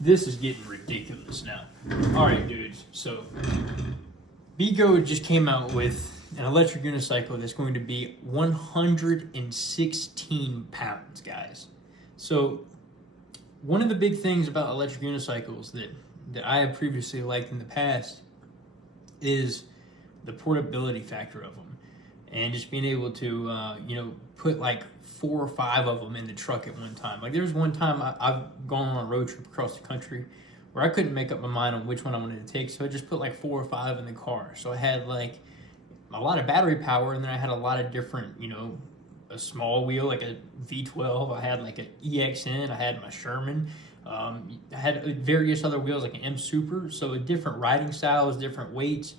This is getting ridiculous now. All right, dudes. So, BEGODE just came out with an electric unicycle that's going to be 116 pounds, guys. So, one of the big things about electric unicycles that I have previously liked in the past is the portability factor of them, and just being able to put like 4 or 5 of them in the truck at one time. Like there was one time I've gone on a road trip across the country where I couldn't make up my mind on which one I wanted to take, so I just put like 4 or 5 in the car. So I had like a lot of battery power, and then I had a lot of different, a small wheel like a V12. I had like an EXN. I had my Sherman. I had various other wheels like an M Super. So different riding styles, different weights.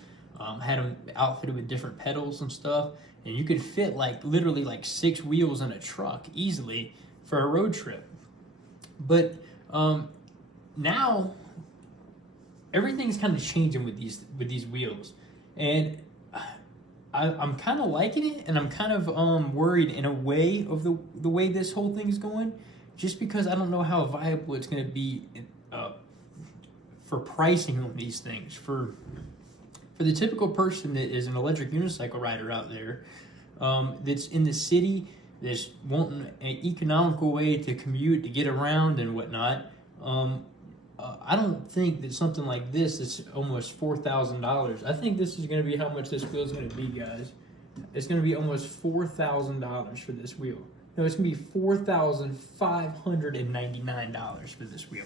Had them outfitted with different pedals and stuff, and you could fit like literally like 6 wheels in a truck easily for a road trip. But now everything's kind of changing with these wheels, and I'm kind of liking it, and I'm kind of worried in a way of the way this whole thing is going, just because I don't know how viable it's going to be for pricing on these things. For the typical person that is an electric unicycle rider out there, that's in the city, that's wanting an economical way to commute, to get around and whatnot, I don't think that something like this is almost $4,000. I think this is going to be how much this wheel is going to be, guys. It's going to be almost $4,000 for this wheel. No, it's going to be $4,599 for this wheel.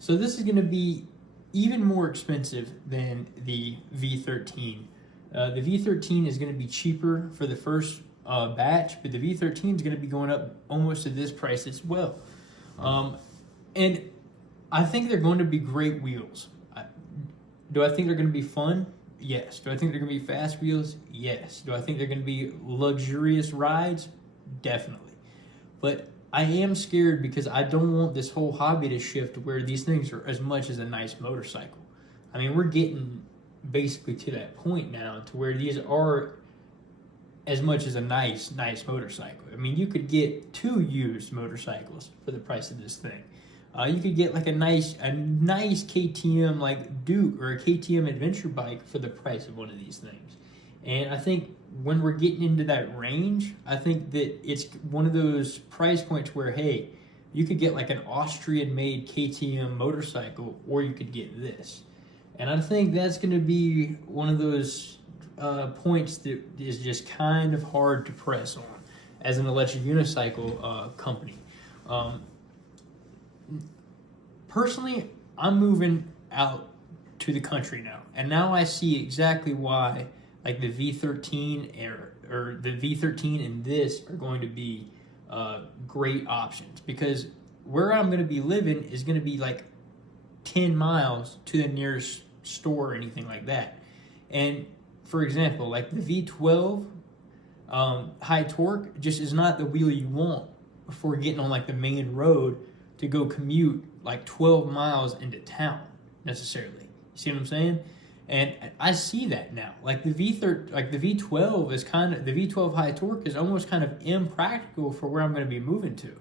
So this is going to be even more expensive than the V13. The V13 is going to be cheaper for the first batch, but the V13 is going to be going up almost to this price as well. And I think they're going to be great wheels. Do I think they're going to be fun? Yes. Do I think they're going to be fast wheels? Yes. Do I think they're going to be luxurious rides? Definitely. But I am scared because I don't want this whole hobby to shift where these things are as much as a nice motorcycle. I mean, we're getting basically to that point now to where these are as much as a nice motorcycle. I mean, you could get 2 used motorcycles for the price of this thing. You could get like a nice KTM like Duke or a KTM adventure bike for the price of one of these things. And I think when we're getting into that range, I think that it's one of those price points where, hey, you could get like an Austrian-made KTM motorcycle, or you could get this. And I think that's going to be one of those points that is just kind of hard to press on as an electric unicycle company. Personally, I'm moving out to the country now, and now I see exactly why like the V13 or the V13 and this are going to be great options, because where I'm going to be living is going to be like 10 miles to the nearest store or anything like that. And for example, like the V12 high torque just is not the wheel you want for getting on like the main road to go commute like 12 miles into town necessarily. You see what I'm saying? And I see that now. Like the V12 is kind of, the V12 high torque is almost kind of impractical for where I'm going to be moving to.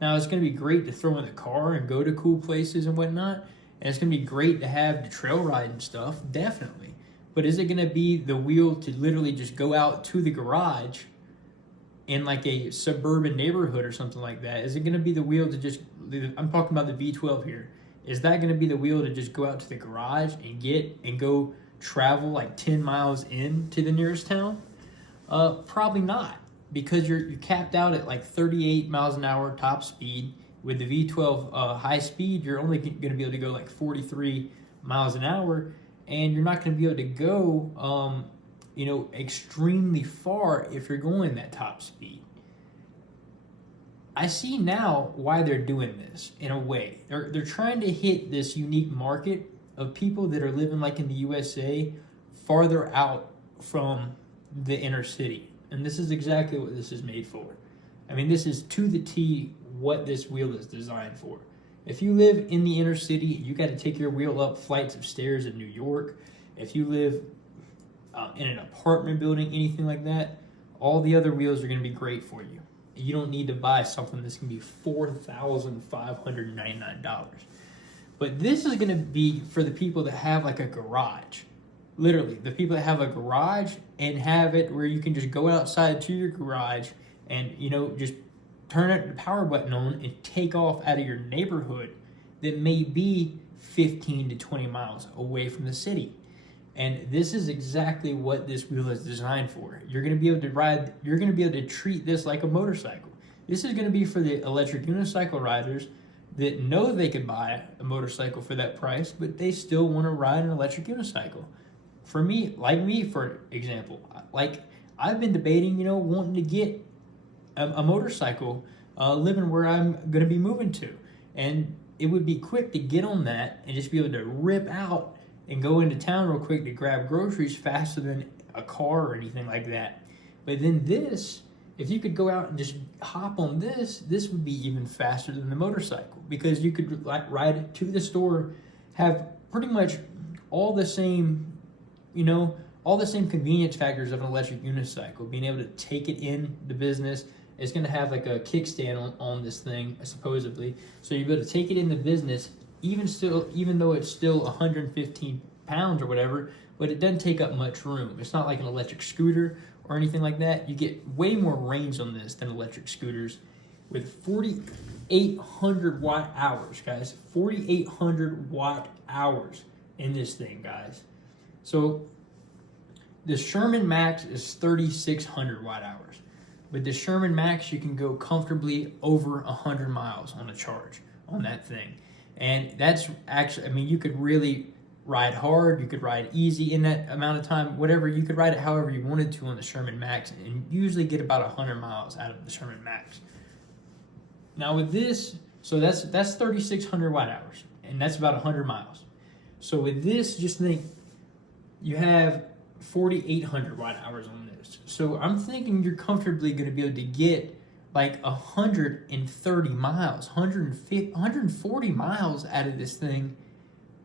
Now it's going to be great to throw in the car and go to cool places and whatnot, and it's going to be great to have the trail ride and stuff, definitely. But is it going to be the wheel to literally just go out to the garage in like a suburban neighborhood or something like that? Is it going to be the wheel to just, I'm talking about the V12 here, is that going to be the wheel to just go out to the garage and go travel like 10 miles in to the nearest town? Probably not, because you're capped out at like 38 miles an hour top speed. With the V12 high speed, you're only going to be able to go like 43 miles an hour, and you're not going to be able to go extremely far if you're going that top speed. I see now why they're doing this in a way. They're trying to hit this unique market of people that are living like in the USA, farther out from the inner city. And this is exactly what this is made for. I mean, this is to the T what this wheel is designed for. If you live in the inner city, you got to take your wheel up flights of stairs in New York. If you live in an apartment building, anything like that, all the other wheels are going to be great for you. You don't need to buy something that's going to be $4,599. But this is going to be for the people that have like a garage. Literally, the people that have a garage and have it where you can just go outside to your garage and, you know, just turn the power button on and take off out of your neighborhood that may be 15 to 20 miles away from the city. And this is exactly what this wheel is designed for. You're going to be able to ride, you're going to be able to treat this like a motorcycle. This is going to be for the electric unicycle riders that know they could buy a motorcycle for that price, but they still want to ride an electric unicycle. For me, for example, like I've been debating, you know, wanting to get a motorcycle living where I'm going to be moving to. And it would be quick to get on that and just be able to rip out and go into town real quick to grab groceries faster than a car or anything like that. But then this, if you could go out and just hop on this would be even faster than the motorcycle, because you could ride it to the store, have pretty much all the same, you know, all the same convenience factors of an electric unicycle. Being able to take it in the business. It's going to have like a kickstand on this thing, supposedly. So you're able to take it in the business, even though it's still 115 pounds or whatever, but it doesn't take up much room. It's not like an electric scooter or anything like that. You get way more range on this than electric scooters with 4,800 watt hours, guys. 4,800 watt hours in this thing, guys. So the Sherman Max is 3,600 watt hours. With the Sherman Max, you can go comfortably over 100 miles on a charge on that thing. And that's actually, I mean, you could really ride hard, you could ride easy in that amount of time, whatever. You could ride it however you wanted to on the Sherman Max and usually get about 100 miles out of the Sherman Max. Now with this, so that's 3,600 watt hours, and that's about 100 miles. So with this, just think you have 4,800 watt hours on this. So I'm thinking you're comfortably going to be able to get like 130 miles, 140 miles out of this thing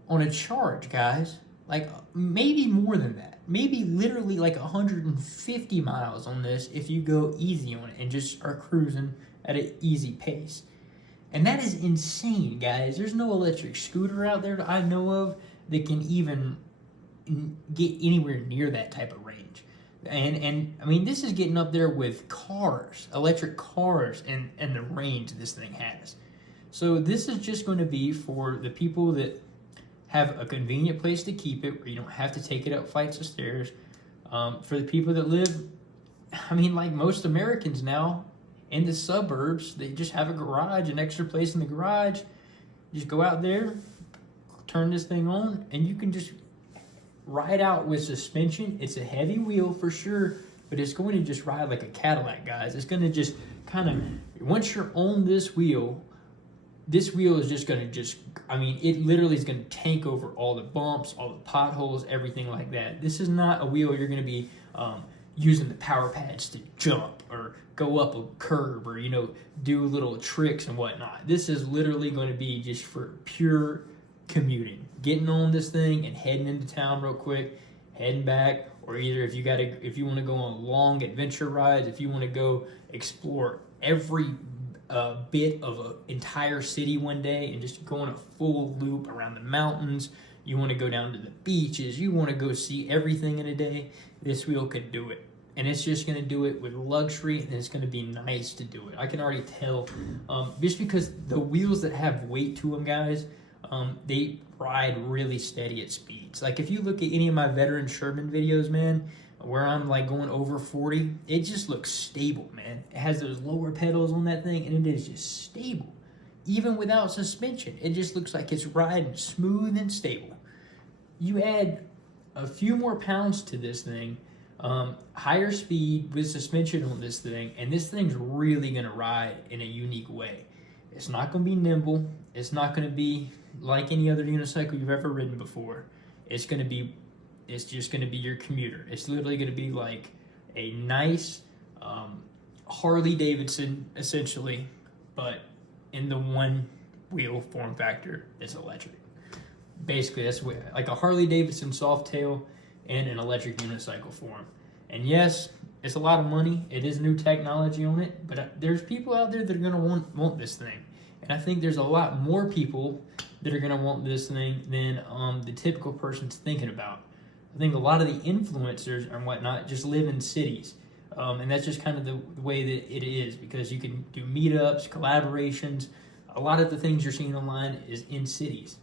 on a charge, guys. Like maybe more than that. Maybe literally like 150 miles on this if you go easy on it and just start cruising at an easy pace. And that is insane, guys. There's no electric scooter out there that I know of that can even get anywhere near that type of range. And I mean, this is getting up there with cars, electric cars, and the range this thing has. So this is just going to be for the people that have a convenient place to keep it, where you don't have to take it up flights of stairs. For the people that live, I mean, like most Americans now, in the suburbs, they just have a garage, an extra place in the garage. You just go out there, turn this thing on, and you can just ride out with suspension. It's a heavy wheel for sure, but it's going to just ride like a Cadillac, guys. It's going to just kind of, once you're on this wheel is just going to I mean, it literally is going to tank over all the bumps, all the potholes, everything like that. This is not a wheel you're going to be using the power pads to jump or go up a curb or, you know, do little tricks and whatnot. This is literally going to be just for pure commuting, getting on this thing and heading into town real quick, heading back, or either if you want to go on long adventure rides, if you want to go explore every bit of an entire city one day and just go on a full loop around the mountains, you want to go down to the beaches, you want to go see everything in a day, this wheel could do it. And it's just going to do it with luxury, and it's going to be nice to do it. I can already tell, just because the wheels that have weight to them, guys, they ride really steady at speeds. Like if you look at any of my veteran Sherman videos, man, where I'm like going over 40, it just looks stable, man. It has those lower pedals on that thing, and it is just stable. Even without suspension, it just looks like it's riding smooth and stable. You add a few more pounds to this thing, higher speed with suspension on this thing, and this thing's really gonna ride in a unique way. It's not gonna be nimble. It's not gonna be like any other unicycle you've ever ridden before. It's just gonna be your commuter. It's literally gonna be like a nice Harley Davidson, essentially, but in the one wheel form factor that's electric. Basically, that's like a Harley Davidson Softail in an electric unicycle form. And yes, it's a lot of money. It is new technology on it, but there's people out there that are gonna want this thing. And I think there's a lot more people that are going to want this thing than the typical person's thinking about. I think a lot of the influencers and whatnot just live in cities. And that's just kind of the way that it is, because you can do meetups, collaborations. A lot of the things you're seeing online is in cities.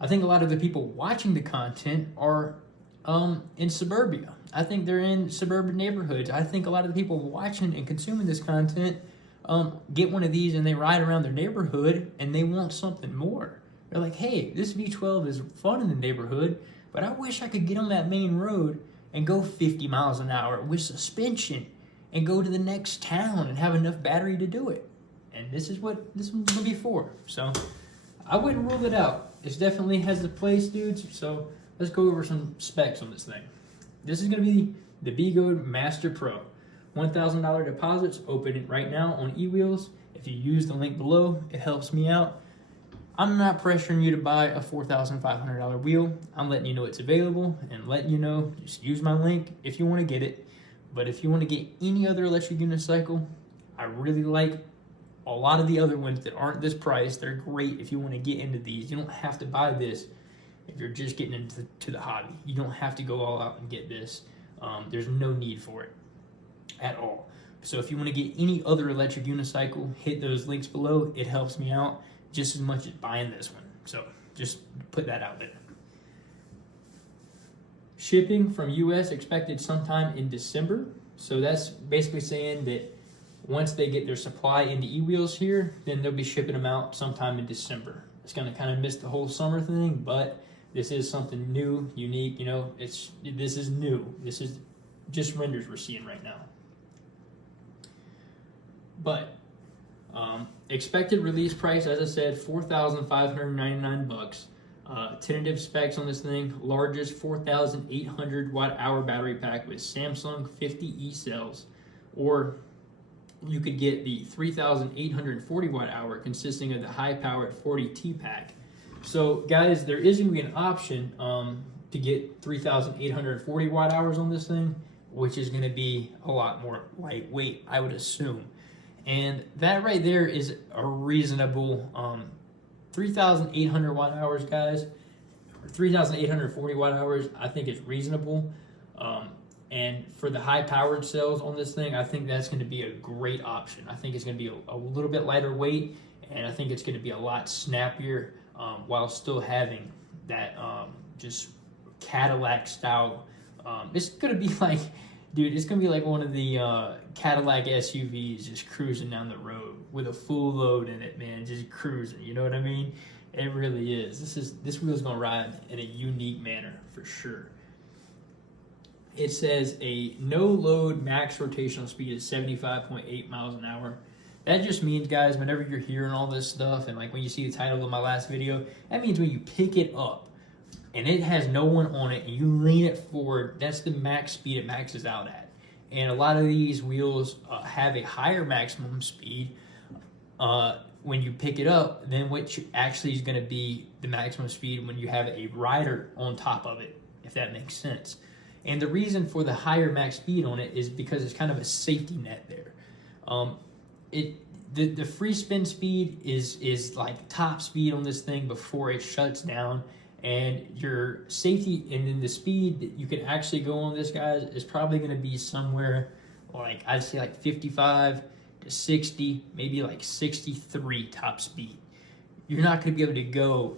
I think a lot of the people watching the content are in suburbia. I think they're in suburban neighborhoods. I think a lot of the people watching and consuming this content get one of these and they ride around their neighborhood and they want something more. They're like, hey, this V12 is fun in the neighborhood, but I wish I could get on that main road and go 50 miles an hour with suspension and go to the next town and have enough battery to do it. And this is what this one's gonna be for. So I wouldn't rule it out. It definitely has the place, dudes. So let's go over some specs on this thing. This is gonna be the BEGODE Master Pro. $1,000 deposits open right now on eWheels. If you use the link below, it helps me out. I'm not pressuring you to buy a $4,500 wheel. I'm letting you know it's available and letting you know, just use my link if you want to get it. But if you want to get any other electric unicycle, I really like a lot of the other ones that aren't this price. They're great if you want to get into these. You don't have to buy this if you're just getting into the hobby. You don't have to go all out and get this. There's no need for it at all. So if you want to get any other electric unicycle, hit those links below. It helps me out just as much as buying this one. So just put that out there. Shipping from US expected sometime in December. So that's basically saying that once they get their supply into eWheels here, then they'll be shipping them out sometime in December. It's gonna kind of miss the whole summer thing, but this is something new, unique, you know, this is new. This is just renders we're seeing right now. But expected release price, as I said, $4,599. Tentative specs on this thing: largest 4,800 watt-hour battery pack with Samsung 50E cells, or you could get the 3,840 watt-hour consisting of the high-powered 40T pack. So, guys, there is going to be an option to get 3,840 watt-hours on this thing, which is going to be a lot more lightweight, I would assume. And that right there is a reasonable 3,800 watt hours, guys. 3,840 watt hours, I think is reasonable. And for the high powered cells on this thing, I think that's going to be a great option. I think it's going to be a little bit lighter weight, and I think it's going to be a lot snappier while still having that just Cadillac style. It's going to be like, dude, it's going to be like one of the Cadillac SUVs just cruising down the road with a full load in it, man, just cruising, you know what I mean? It really is. This wheel's going to ride in a unique manner for sure. It says a no load max rotational speed is 75.8 miles an hour. That just means, guys, whenever you're hearing all this stuff, and like when you see the title of my last video, that means when you pick it up and it has no one on it and you lean it forward, that's the max speed it maxes out at. And a lot of these wheels have a higher maximum speed when you pick it up than which actually is going to be the maximum speed when you have a rider on top of it, if that makes sense. And the reason for the higher max speed on it is because it's kind of a safety net there. The free spin speed is like top speed on this thing before it shuts down, and your safety and then the speed that you can actually go on this, guys, is probably going to be somewhere like, I'd say like 55 to 60, maybe like 63 top speed. You're not going to be able to go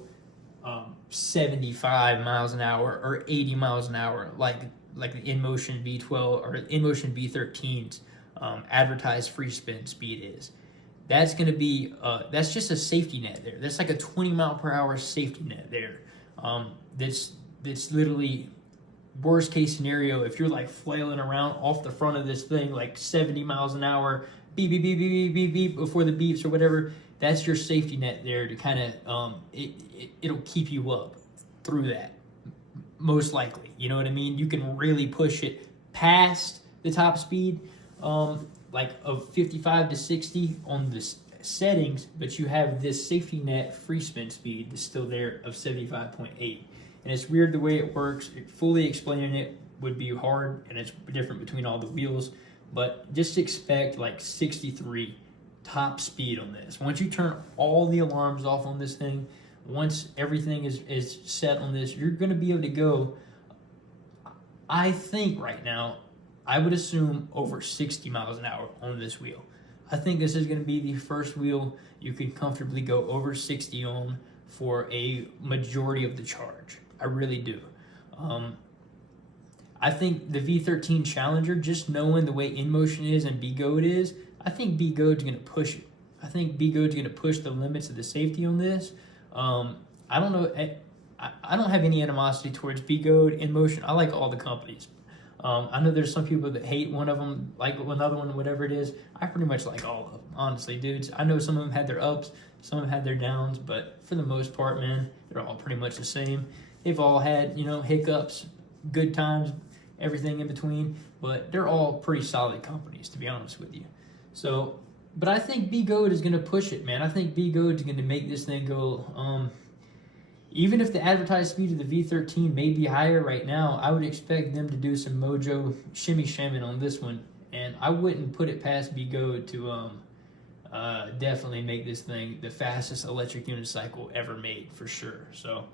75 miles an hour or 80 miles an hour like the InMotion V12 or InMotion V13's advertised free spin speed is. That's going to be that's just a safety net there. That's like a 20 mile per hour safety net there. That's literally worst case scenario. If you're like flailing around off the front of this thing like 70 miles an hour, beep beep beep beep beep beep before the beeps or whatever, that's your safety net there to kind of it'll keep you up through that, most likely. You know what I mean? You can really push it past the top speed, like of 55 to 60 on the settings, but you have this safety net free spin speed that's still there of 75.8. And it's weird the way it works. Fully explaining it would be hard, and it's different between all the wheels, but just expect like 63 top speed on this. Once you turn all the alarms off on this thing, once everything is set on this, you're going to be able to go, I think right now, I would assume over 60 miles an hour on this wheel. I think this is going to be the first wheel you can comfortably go over 60 on for a majority of the charge. I really do. I think the V13 Challenger, just knowing the way InMotion is and BEGODE is, I think BEGODE's going to push it. I think BEGODE's going to push the limits of the safety on this. I don't know. I don't have any animosity towards BEGODE, InMotion. I like all the companies. I know there's some people that hate one of them, like another one, whatever it is. I pretty much like all of them, honestly, dudes. I know some of them had their ups, some of them had their downs, but for the most part, man, they're all pretty much the same. They've all had, hiccups, good times, everything in between, but they're all pretty solid companies, to be honest with you. So, but I think BEGODE is going to push it, man. I think BEGODE is going to make this thing go, even if the advertised speed of the V13 may be higher right now, I would expect them to do some mojo shimmy shamming on this one. And I wouldn't put it past BEGODE to definitely make this thing the fastest electric unicycle ever made, for sure. So,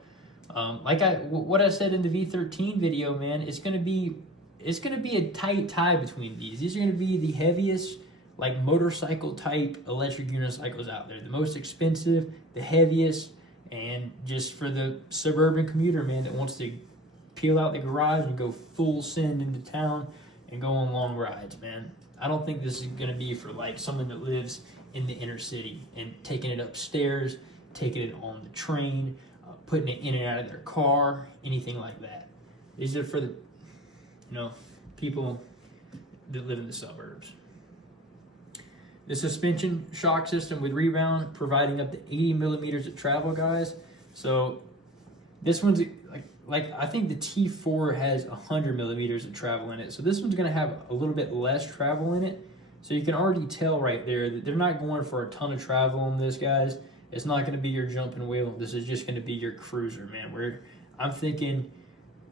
what I said in the V13 video, man, it's gonna be a tight tie between these. These are gonna be the heaviest, like, motorcycle type electric unicycles out there. The most expensive, the heaviest. And just for the suburban commuter, man, that wants to peel out the garage and go full send into town and go on long rides, man. I don't think this is going to be for, like, someone that lives in the inner city and taking it upstairs, taking it on the train, putting it in and out of their car, anything like that. These are for the, people that live in the suburbs. The suspension shock system with rebound, providing up to 80 millimeters of travel, guys. So this one's like I think the T4 has 100 millimeters of travel in it. So this one's going to have a little bit less travel in it. So you can already tell right there that they're not going for a ton of travel on this, guys. It's not going to be your jumping wheel. This is just going to be your cruiser, man. Where I'm thinking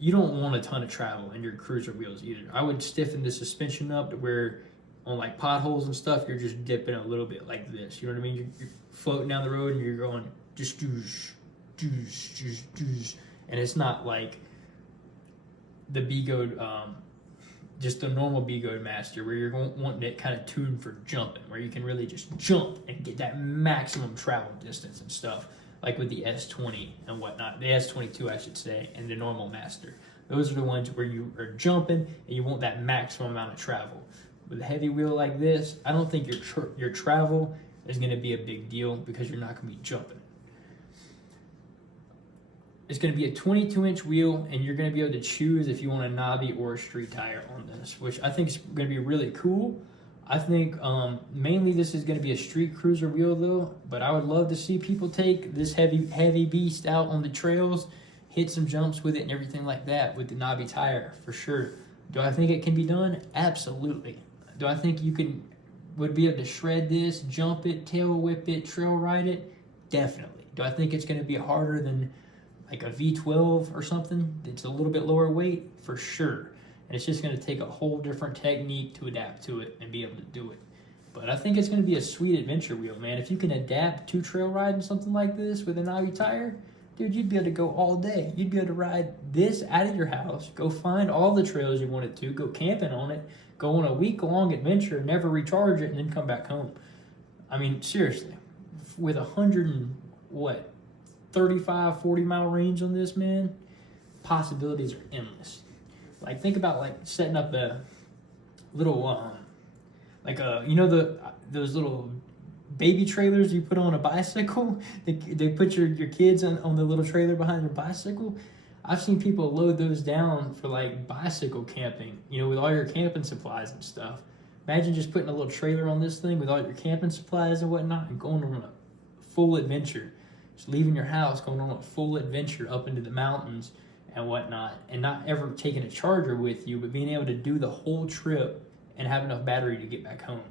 you don't want a ton of travel in your cruiser wheels either. I would stiffen the suspension up to where on, like, potholes and stuff, you're just dipping a little bit like this. You know what I mean? You're floating down the road and you're going just doosh, doosh, doosh, doosh. And it's not like the BEGODE, just the normal BEGODE Master, where you're wanting it kind of tuned for jumping, where you can really just jump and get that maximum travel distance and stuff, like with the S20 and whatnot. The S22, I should say, and the normal Master. Those are the ones where you are jumping and you want that maximum amount of travel. With a heavy wheel like this, I don't think your travel is going to be a big deal because you're not going to be jumping. It's going to be a 22-inch wheel, and you're going to be able to choose if you want a knobby or a street tire on this, which I think is going to be really cool. I think mainly this is going to be a street cruiser wheel, though, but I would love to see people take this heavy beast out on the trails, hit some jumps with it and everything like that with the knobby tire, for sure. Do I think it can be done? Absolutely. Do I think you would be able to shred this, jump it, tail whip it, trail ride it? Definitely. Do I think it's going to be harder than like a V12 or something that's a little bit lower weight? For sure. And it's just going to take a whole different technique to adapt to it and be able to do it. But I think it's going to be a sweet adventure wheel, man. If you can adapt to trail riding something like this with a knobby tire, dude, you'd be able to go all day. You'd be able to ride this out of your house, go find all the trails you wanted to, go camping on it, go on a week-long adventure, never recharge it, and then come back home. I mean, seriously, with 35, 40-mile range on this, man, possibilities are endless. Like, think about, like, setting up a little, those little baby trailers you put on a bicycle. They put your kids on the little trailer behind your bicycle. I've seen people load those down for, like, bicycle camping, with all your camping supplies and stuff. Imagine just putting a little trailer on this thing with all your camping supplies and whatnot and going on a full adventure. Just leaving your house, going on a full adventure up into the mountains and whatnot, and not ever taking a charger with you, but being able to do the whole trip and have enough battery to get back home.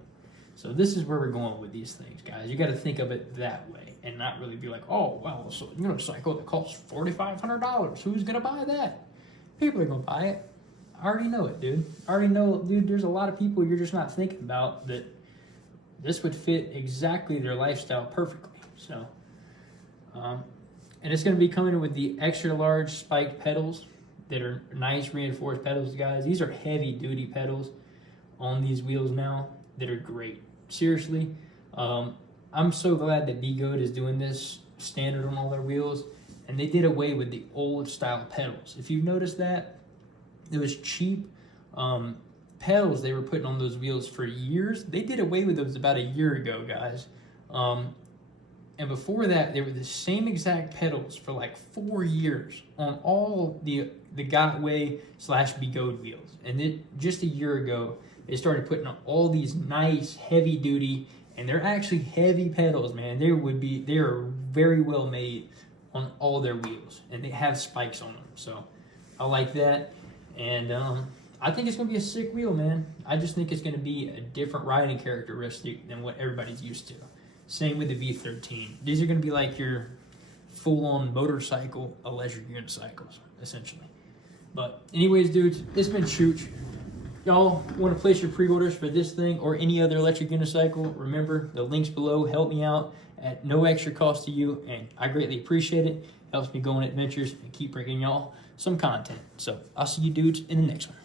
So this is where we're going with these things, guys. You got to think of it that way and not really be like, oh, well, so unicycle that costs $4,500. Who's going to buy that? People are going to buy it. I already know it, dude. I already know, dude, there's a lot of people you're just not thinking about that this would fit exactly their lifestyle perfectly. So, And it's going to be coming with the extra large spiked pedals that are nice reinforced pedals, guys. These are heavy duty pedals on these wheels now that are great. Seriously, I'm so glad that BEGODE is doing this standard on all their wheels, and they did away with the old style pedals. If you've noticed that, there was cheap pedals they were putting on those wheels for years. They did away with those about a year ago, guys. And before that, they were the same exact pedals for like 4 years on all the Gotway / BEGODE wheels. And then just a year ago, they started putting on all these nice heavy duty, and they're actually heavy pedals, man. They are very well made on all their wheels, and they have spikes on them. So I like that. And I think it's going to be a sick wheel, man. I just think it's going to be a different riding characteristic than what everybody's used to. Same with the V13. These are going to be like your full-on motorcycle electric unicycles, essentially. But anyways, dudes, it's been Chooch. Y'all want to place your pre-orders for this thing or any other electric unicycle, remember, the links below help me out at no extra cost to you, and I greatly appreciate it. Helps me go on adventures and keep bringing y'all some content. So I'll see you dudes in the next one.